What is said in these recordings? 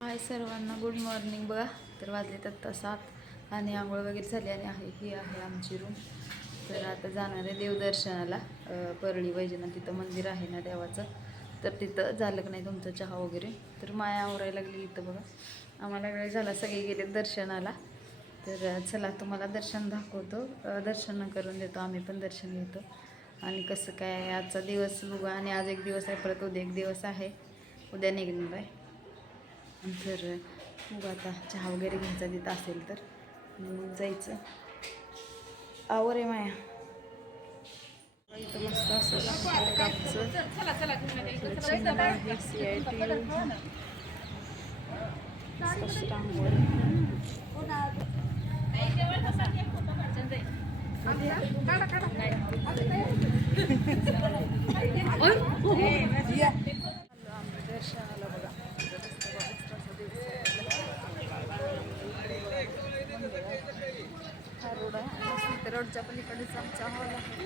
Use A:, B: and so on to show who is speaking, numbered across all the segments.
A: हाय सर्वांना good morning बघा. तर वाजले आत्ता सात आणि आंघोळ वगैरे झाली आणि आहे ही आहे आमची रूम तर आता जाणार आहे देवदर्शनाला. परळी वैजनाथ तिथं मंदिर आहे ना देवाचं. तर तिथं झालं की नाही तुमचं चहा वगैरे? तर माया आवरायला लागली इथं बघा. आम्हाला वेळ झाला सगळे गेले दर्शनाला. तर चला तुम्हाला दर्शन दाखवतो. दर्शन करून देतो आम्ही पण दर्शन घेतो. आणि कसं काय आजचा दिवस बघा आणि आज एक दिवस आहे परत उद्या एक दिवस आहे. उद्या निघणार आहे. तर मग आता चहा वगैरे घ्यायचा तिथं असेल तर. मग जायचं. आवर आहे माया. इथं मस्त असं कापचं. आहे अशी रांगोळी. आलो आम्ही दर्शनाला बघा इथं मस्त बघा, मस्त असं देवस्थान. हा रोड आहे आणि रोडच्या पलीकडेच आमचा हॉल आहे.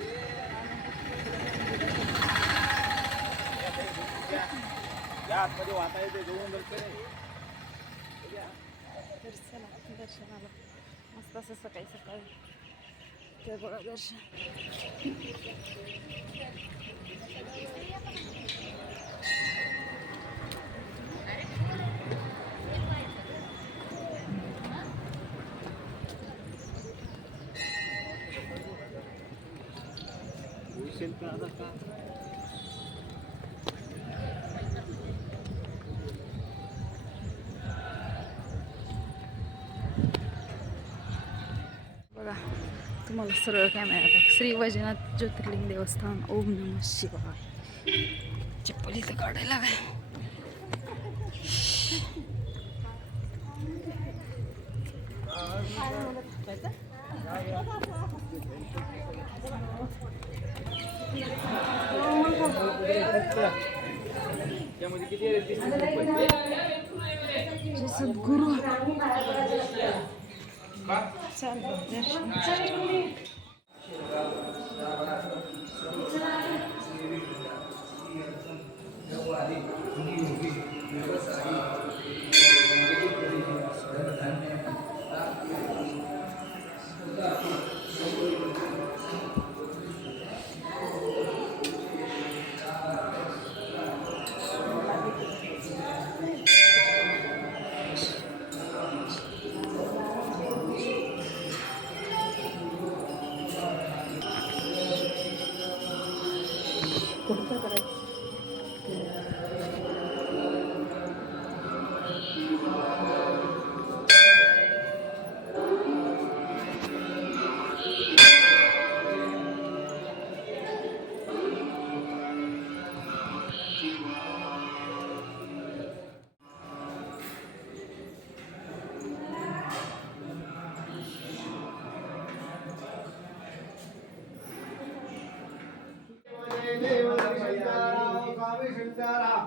A: दर्शनाला. मस्त असं सकाळी सकाळी. बघा दर्शन. बघा तुम्हाला सरळ कॅमेरा बघ श्री वैजनाथ ज्योतिर्लिंग देवस्थान. ओम नम शिवाय. चप्पल इथं काढायला काय सद्गुरू चाल दर्शन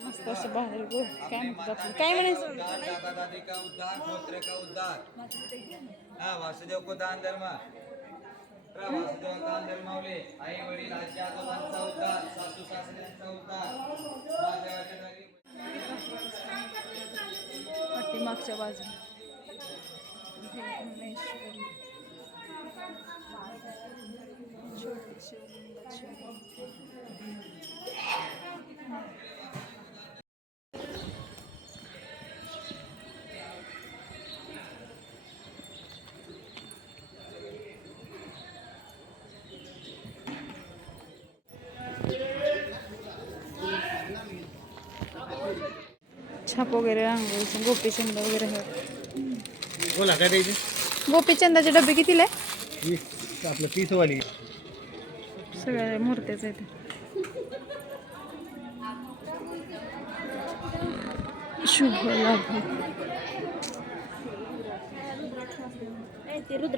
A: मस्त असं बाहेर गो काय म्हणतात आपलं? काय म्हणायचं
B: दादी का उद्धार पोत्रे का उद्धार हा वासुदेव को दान धर्म वासुदेव दान धर्मावले आई वडील आजी आजोबांचा उद्धार सासू सासऱ्यांचा उद्धार
A: मागच्या बाजू छाप वगैरे रांगोळीचं गोपीचंद वगैरे आहे
C: बोला काय द्यायचे?
A: गोपीचंदाचे डबे कितीला? आहे
C: आपलं तीस वाली
A: सगळ्या मूर्त्याच आहेत शुभ लाभ.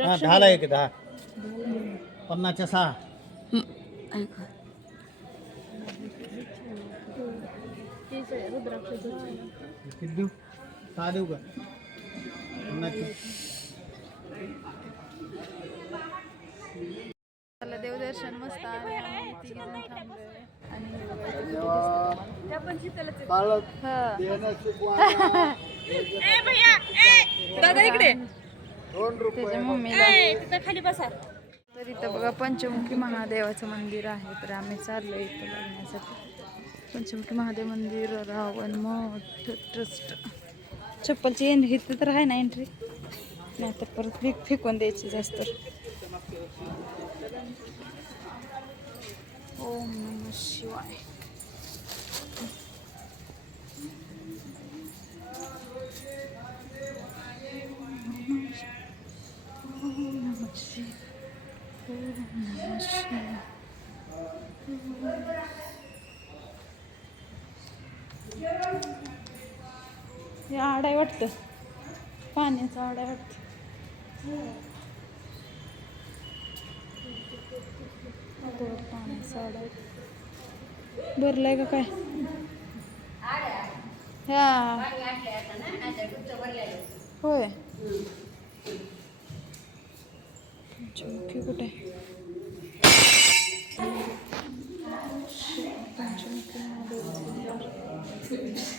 C: हा दहाला एक दहा. पन्नासच्या सहा.
A: ऐका
C: किती देऊ सहा देऊ का.
A: मला देवदर्शन मस्त आलं. आणि हा.
D: दादा इकडे.
A: त्याच्या मम्मीला.
D: खाली बसा.
A: तर इथं बघा पंचमुखी महादेवाचं मंदिर आहे. तर आम्ही चाललो इथं बघण्यासाठी. पंचमुखी महादेव मंदिर रावण मठ ट्रस्ट. चप्पलची एंट्री इथं तर आहे ना एंट्री नाही तर परत फेक फेकून द्यायची जास्त. ओम नम शिवाय ओम नम शिवाय ओम नम शिवाय हे आडाय वाटतं. पाण्याचा आडाय वाटतं. तो पाण्याचा आडाय. भरलाय का काय? ह्या. होय कुठे पंचमुखी महादेवाचं मंदिर. खाली गुहेत महादेवाचं मंदिर आहे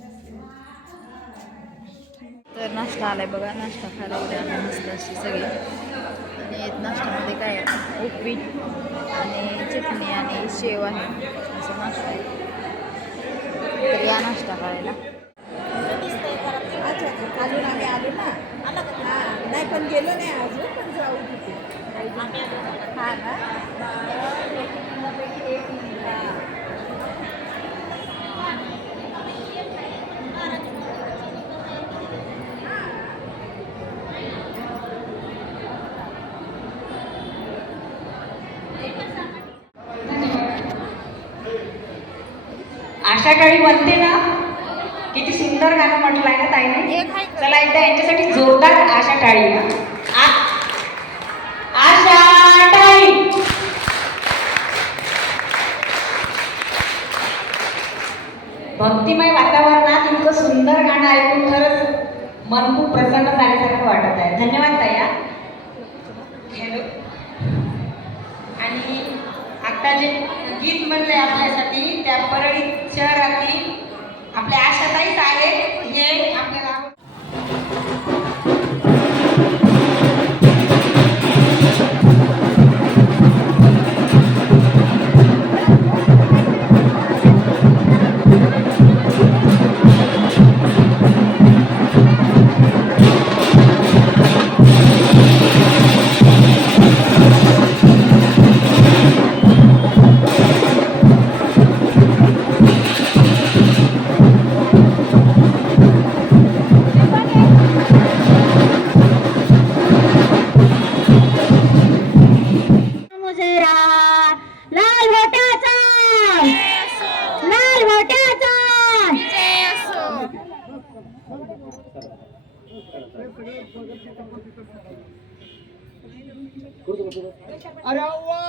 A: नाश्ता आलाय बघा. नाश्ता खायला उद्या आम्ही मस्त अशी सगळी. आणि नाश्त्यामध्ये काय? उपीट आणि चटणी आणि शेव आहे. असा नाश्ता आहे. तर या नाश्ता करायला.
D: अजून आम्ही आलो. ना? नाही पण गेलो नाही अजून पण जाऊ तिथे हा. ना
E: आशा टाळी बनते ना. किती सुंदर गाणं म्हटलं आहे ना ताईने. चला एकदा यांच्यासाठी जोरदार आशा टाळी आ- आशा टाळी. भक्तिमय वातावरणात इतकं सुंदर गाणं ऐकून खरंच मन खूप प्रसन्न झाल्यासारखं वाटत आहे. धन्यवाद ताया हॅलो. जे गीत म्हणलंय आपल्यासाठी त्या परळी शहरातील आपल्या आशाताईच आहेत हे आपल्याला
C: अरे वा.